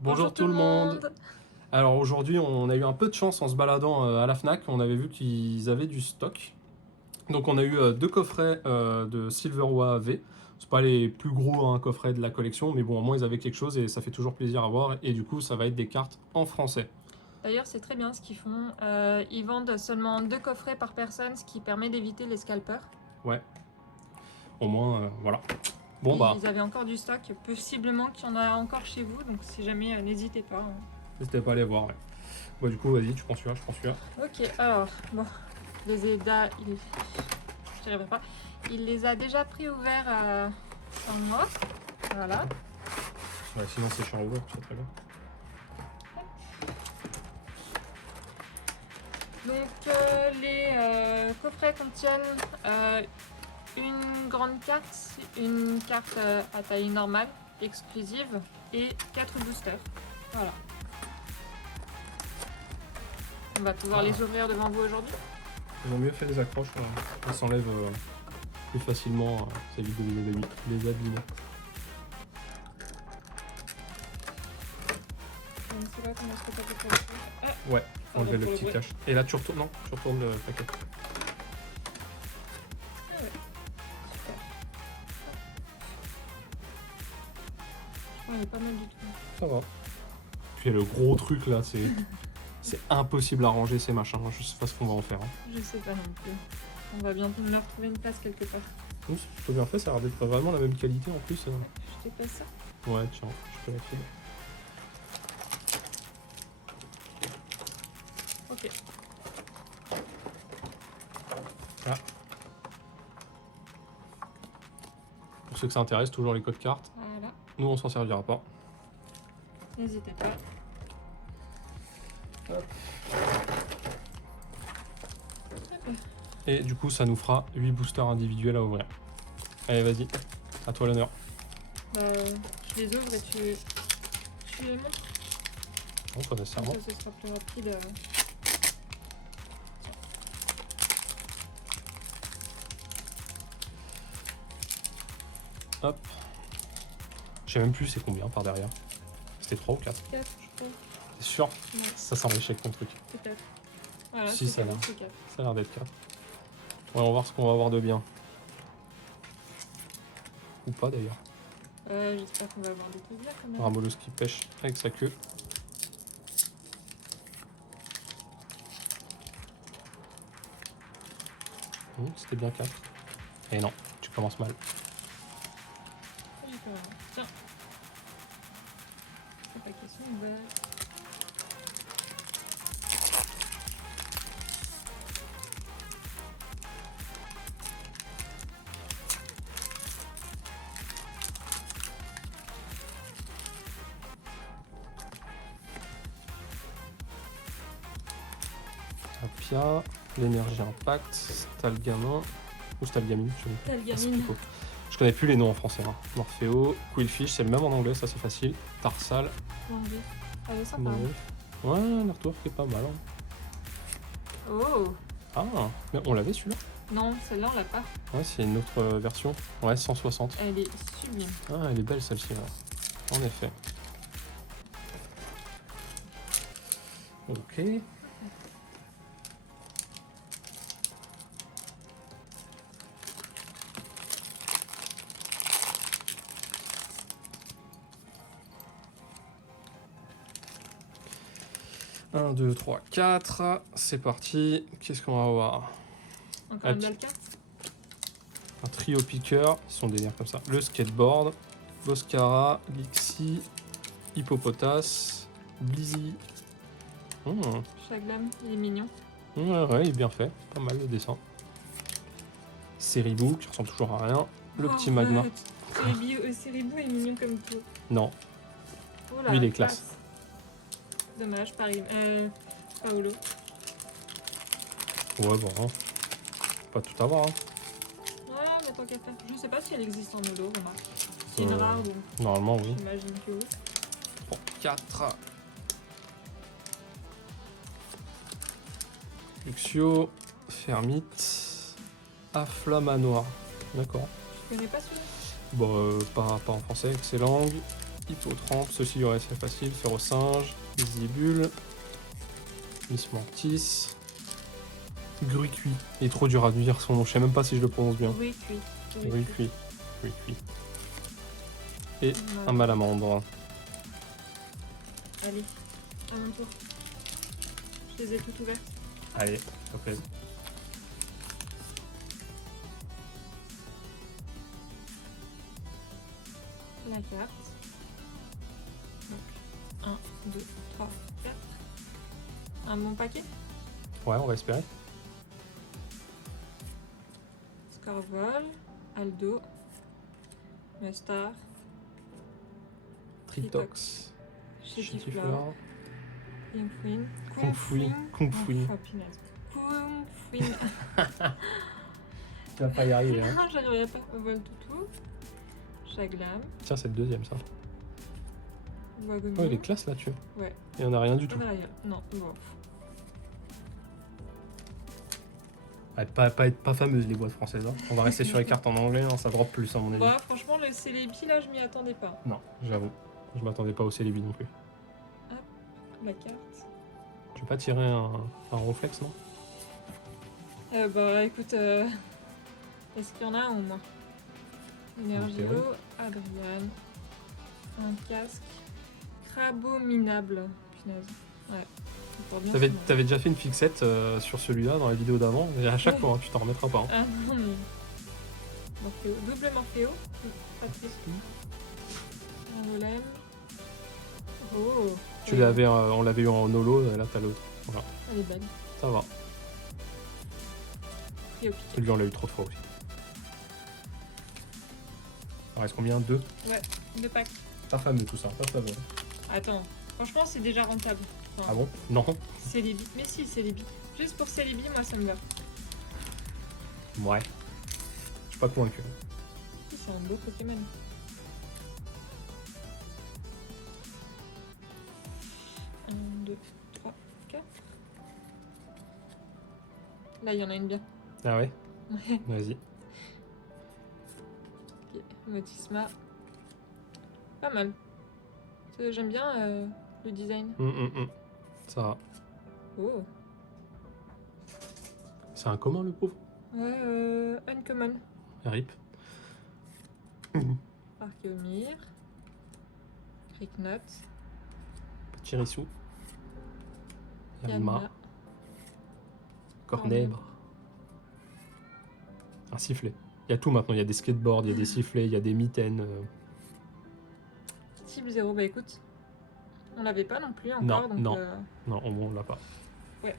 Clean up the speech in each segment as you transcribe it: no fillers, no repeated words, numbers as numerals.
Bonjour tout le monde. Alors aujourd'hui on a eu un peu de chance en se baladant à la FNAC, on avait vu qu'ils avaient du stock. Donc on a eu deux coffrets de Silverwa V. C'est pas les plus gros coffrets de la collection, mais bon au moins ils avaient quelque chose et ça fait toujours plaisir à voir. Et du coup ça va être des cartes en français. D'ailleurs, c'est très bien ce qu'ils font. Ils vendent seulement 2 coffrets par personne, ce qui permet d'éviter les scalpers. Ouais, au moins voilà. Bon bah, Ils avaient encore du stock, possiblement qu'il y en a encore chez vous, donc si jamais, n'hésitez pas. n'hésitez pas à aller voir. Ouais. Bah du coup vas-y, tu prends celui-là, je prends celui-là. Ok, alors, bon, je les ai j'y arriverai pas. Il les a déjà pris ouverts en noir. Voilà. Ouais, sinon c'est chiant à ouvrir, c'est très bien. Donc, les coffrets contiennent une grande carte, une carte à taille normale, exclusive, et 4 boosters. Voilà. On va pouvoir les ouvrir devant vous aujourd'hui. Ils ont mieux fait les accroches, elles s'enlèvent plus facilement, ça évite de les abîmer. C'est là qu'on a ce que t'as fait. Ah, Ouais, enlever le pour petit le cache. Et là tu retournes, non, tu retournes le paquet. ah ouais, super. Ouais, il est pas mal du tout. Ça va. Puis le gros truc là, c'est impossible à ranger ces machins. Je sais pas ce qu'on va en faire. Je sais pas non plus. On va bientôt leur trouver une place quelque part. Oui, c'est plutôt bien fait, ça a l'air d'être vraiment la même qualité en plus. Je t'ai pas ça. Ouais, tiens, je peux la filer. Ok. Ah. Pour ceux que ça intéresse, toujours les codes cartes. Voilà. Nous, on s'en servira pas. N'hésitez pas. Hop. Et du coup, ça nous fera 8 boosters individuels à ouvrir. Allez, vas-y, à toi l'honneur. Je les ouvre et tu les montres. Non, pas nécessairement. Comme ça, ce sera plus rapide. Hop. Je sais même plus c'est combien par derrière. C'était 3 ou 4. 4, je crois. T'es sûr? Ouais, Ça sent l'échec ton truc. peut-être. Voilà, Si, c'est ça va. 4. Ça a l'air d'être 4. Ouais, on va voir ce qu'on va avoir de bien. Ou pas d'ailleurs. J'espère qu'on va avoir des trucs bien quand même. Ramolos qui pêche avec sa queue. C'était bien 4. Et non, tu commences mal. J'ai peur. Tiens. Les paquets sont ouverts. Apia, l'énergie impact, Stalgamin ou Stalgamine, je sais pas. Talgamine. Je connais plus les noms en français. Morpheo, Quillfish, c'est le même en anglais, ça c'est facile. Tarsal, Vendu. Elle est sympa. Monolith. Ouais, l'artwork est pas mal. Hein. Oh. Ah, mais on l'avait celui-là? Non, celle-là on l'a pas. Ouais, c'est une autre version. Ouais, 160. Elle est sublime. Ah, elle est belle celle-ci. Ouais. En effet. Ok. Un, 2, 3, 4. C'est parti. Qu'est-ce qu'on va avoir? Encore une belle carte. Un trio piqueur. Ils sont des nerfs comme ça. Le skateboard. Boscara. Lixi. Hippopotas. Blizzy. Chaglam, il est mignon. Ouais, il est bien fait. Pas mal le dessin. Seribou, qui ressemble toujours à rien. Le petit magma. Seribou est mignon comme tout. Non, Oh là, lui il est classe. Dommage, Paris. Paolo. Ouais, bon, hein. Pas tout avoir. Hein. Ouais, mais tant qu'à faire. Je sais pas si elle existe en holo, remarque. C'est une rare, donc Normalement, oui. j'imagine que oui. Bon, 4. Luxio, Fermite, Afflamanoir. D'accord. Je connais pas celui-là. Bon, pas en français, excellent. Hippotrampe, ceci ouais c'est facile, Férocinge, Zébule, Miss Mantis, Gruicui. Il est trop dur à dire son nom, je sais même pas si je le prononce bien. Gruicui. Gruicui. Gruicui. Et Voilà. un Malamandre. Allez, à mon tour. Je les ai toutes ouvertes. Allez, ça plaît. La carte. Donc, 1, 2, 3, 4. Un bon paquet. Ouais, on va espérer. Scorvol, Aldo, Mustar, Tritox, Chétiflore, Kingfuin, Kungfuin. Oh, punaise. Kungfuin. Tu vas pas y arriver, hein. Non, j'arriverai pas. Voltoutou, Chaglam, Tiens, c'est le deuxième, ça. Wagomir. Oh, il est classe là-dessus. Ouais. Il y en a rien du tout. Non, bon. Ouais, pas fameuse les boîtes françaises. Hein. On va rester sur les cartes en anglais, hein, ça drop plus à mon avis. Bah, franchement, le Célébi, là, je m'y attendais pas. Non, j'avoue. Je m'attendais pas au Célébi non plus. La carte. Tu veux pas tirer un Ronflex, non? Bah, écoute, est-ce qu'il y en a un au moins? Energio, Adrian, un casque, Crabominable. Punaise. Ouais. Pour bien se T'avais déjà fait une fixette sur celui-là dans la vidéo d'avant, et à chaque fois, hein, tu t'en remettras pas. Hein. Ah non, mais. Morphéo. Double Morphéo. Pas triste. Un golem. Oh. Tu l'avais, on l'avait eu en holo, et là t'as l'autre. Voilà, Elle est belle. ça va. Et au piquet. Celui on l'a eu trop de fois aussi. Il reste combien? 2? Ouais, 2 packs. Pas fameux tout ça, pas fameux. Attends, franchement, c'est déjà rentable. Enfin, Ah bon? Non. Célébi. Mais si, Célébi. Juste pour Célébi, moi, ça me va. Ouais. Je suis pas convaincu. C'est un beau Pokémon. Un, 2, 3, 4. Là, il y en a une bien. Ah ouais? Ouais. Vas-y. Ok, Motisma. Pas mal. J'aime bien le design. Ça va. Oh. C'est un commun le pauvre? Ouais, Uncommon. RIP. Archeomir. Cricknot. Petit Rissou. Yanma. Yanma. Cornèbre. Un sifflet. Il y a tout maintenant, il y a des skateboards, il y a des sifflets, il y a des mitaines. Type 0, bah écoute. On l'avait pas non plus encore. Non, donc, non. Non, on l'a pas. Ouais.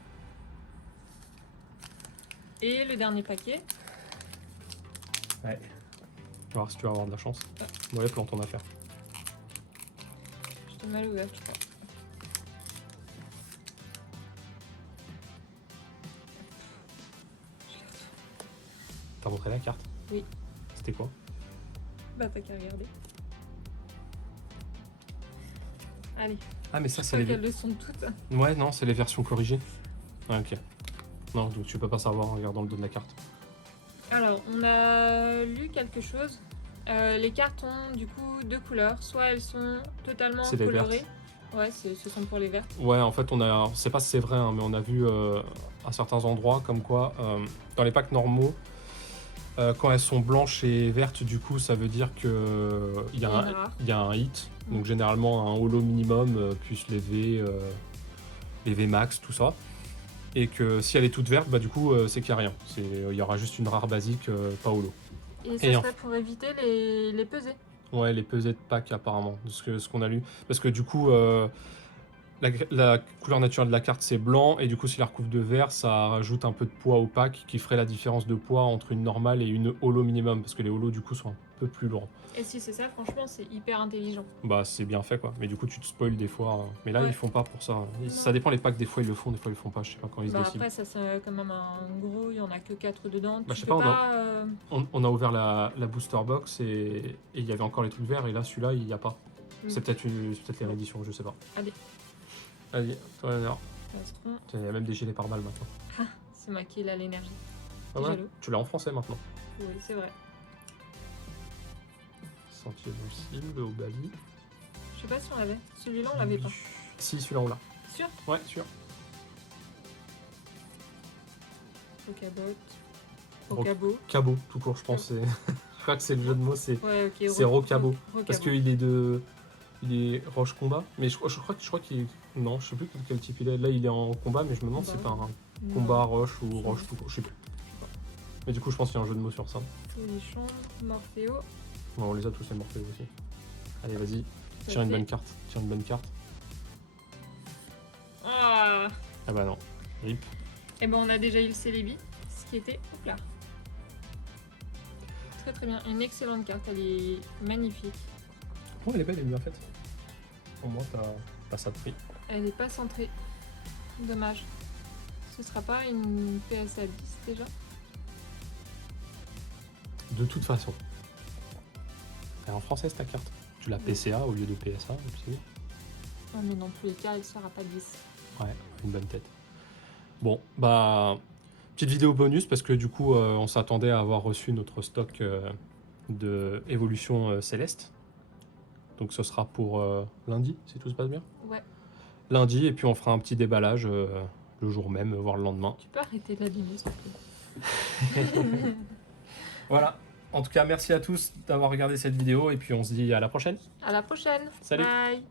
Et le dernier paquet. Ouais. On va voir si tu vas avoir de la chance. Ouais. Ouais, plante ton affaire. Je t'ai mal ouvert, je crois. T'as montré la carte? Oui. C'était quoi? Bah t'as qu'à regarder. Allez. Ah, mais ça, Je c'est crois les. qu'elles le sont toutes. Ouais, non, c'est les versions corrigées. Ah, ok. Non, donc tu peux pas savoir en regardant le dos de la carte. Alors, on a lu quelque chose. Les cartes ont du coup 2 couleurs. Soit elles sont totalement C'est les colorées. vertes. Ouais, ce sont pour les vertes. Ouais, en fait, on sait pas si c'est vrai, hein, mais on a vu à certains endroits comme quoi, dans les packs normaux, quand elles sont blanches et vertes, du coup, ça veut dire que il y a un hit. Donc généralement un holo minimum, plus les V max, tout ça. Et que si elle est toute verte, bah du coup, c'est qu'il n'y a rien. Il y aura juste une rare basique, pas holo. Et ça serait pour éviter les pesées. Ouais, les pesées de pack apparemment, de ce qu'on a lu. Parce que du coup, la couleur naturelle de la carte c'est blanc, et du coup si la recouvre de vert, ça rajoute un peu de poids au pack qui ferait la différence de poids entre une normale et une holo minimum, parce que les holos du coup sont un peu plus lourds. Et si c'est ça, franchement c'est hyper intelligent. Bah c'est bien fait quoi, mais du coup tu te spoil des fois. Mais là Ouais. ils font pas pour ça. Ça dépend les packs, des fois ils le font, des fois ils le font pas, je sais pas quand ils se Bah décident. après ça c'est quand même un gros, il y en a que 4 dedans. Bah, Tu je sais peux pas, on a ouvert la booster box et il y avait encore les trucs verts, et là celui-là il y a pas. C'est peut-être les rééditions, je sais pas. Allez, toi l'honneur. Plastron. Il y a même des gilets pare-balles maintenant. C'est moi qui ai là l'énergie. Ah ouais, jaloux. tu l'as en français maintenant. Oui, c'est vrai. Sentier docile, au Bali. sais pas si on l'avait. Celui-là, on l'avait pas. Si, celui-là, on l'a. Sûr? Ouais, sûr. Rocabot. Rocabo. Cabot, tout court, je pense. Je crois que c'est le jeu de mots, c'est Ouais, ok. c'est Rocabo. Rocabo. Parce qu'il est de. Il est roche combat. Mais je crois qu'il est. Non, je sais plus quel type il est. Là, il est en combat, mais je me demande si c'est pas un Non. combat roche ou roche tout court. Je sais plus. Mais du coup, je pense qu'il y a un jeu de mots sur ça. Folichon, Morphéo. Ouais, on les a tous les Morphéo aussi. Allez, vas-y. Tire une bonne carte. Tire une bonne carte. Ah. Ah bah non. Rip. Et ben on a déjà eu le Celebi, ce qui était hop là. Très très bien, une excellente carte, elle est magnifique. Oh, elle est belle, elle est bien faite. Au moins, t'as ça de prix. Elle n'est pas centrée. Dommage. Ce sera pas une PSA 10 déjà? De toute façon. Elle est en français, ta carte. Tu l'as PCA au lieu de PSA, c'est bien. Non mais dans tous les cas, elle sera pas 10. Ouais, une bonne tête. Bon, bah, petite vidéo bonus parce que du coup, on s'attendait à avoir reçu notre stock de évolution céleste. Donc ce sera pour lundi, si tout se passe bien. Ouais. Lundi, et puis on fera un petit déballage le jour même, voire le lendemain. Tu peux arrêter de l'abîmer, s'il te plaît. Voilà. En tout cas, merci à tous d'avoir regardé cette vidéo et puis on se dit à la prochaine. À la prochaine. Salut. Bye.